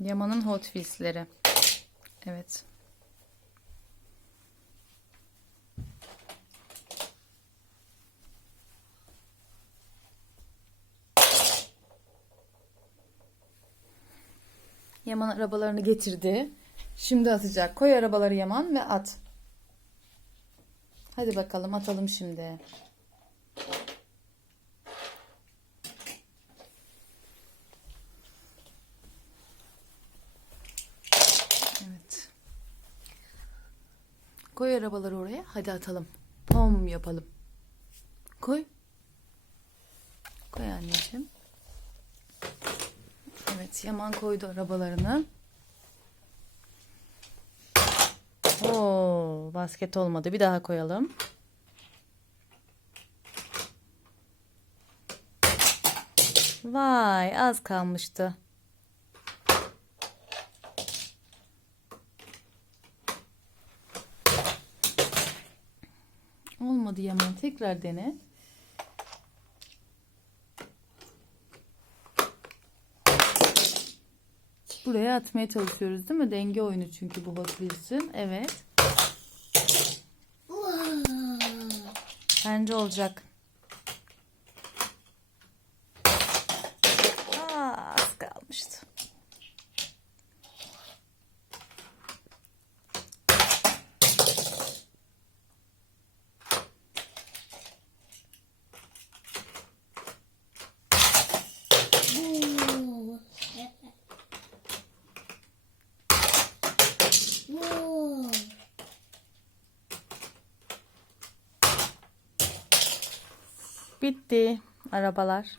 Yaman'ın Hot Wheels'leri. Evet. Yaman arabalarını getirdi. Şimdi atacak. Koy arabaları Yaman ve at. Hadi bakalım atalım şimdi. Evet. Koy arabaları oraya. Hadi atalım. Pom yapalım. Koy. Koy anneciğim. Evet, Yaman koydu arabalarını. Oo, basket olmadı. Bir daha koyalım. Vay, az kalmıştı. Olmadı Yaman. Tekrar dene. Buraya atmaya çalışıyoruz değil mi? Denge oyunu çünkü bu Hot Wheels'in. Evet. Bence olacak. Aa, az kalmıştı. Bu. Bu. Bitti arabalar.